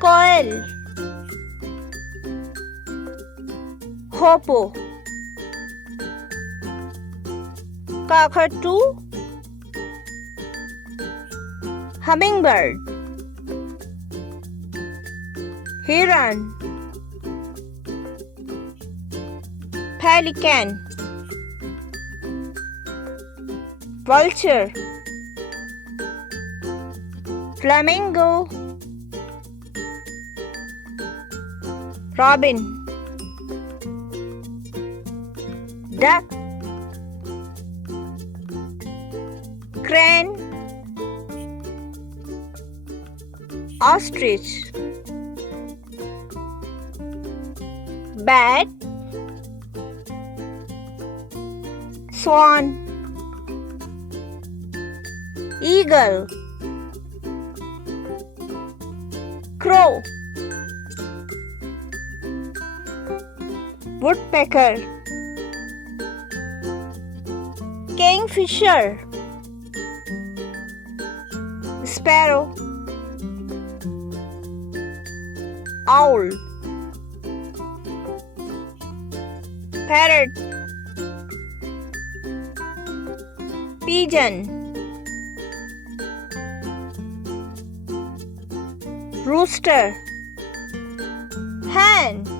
Coil. Hoppo. Cockatoo. Hummingbird. Heron. Pelican. Vulture. Flamingo. Robin. Duck. Crane. Ostrich. Bat. Swan. Eagle. Crow. Woodpecker. Kingfisher. Sparrow. Owl. Parrot. Pigeon. Rooster. Hen.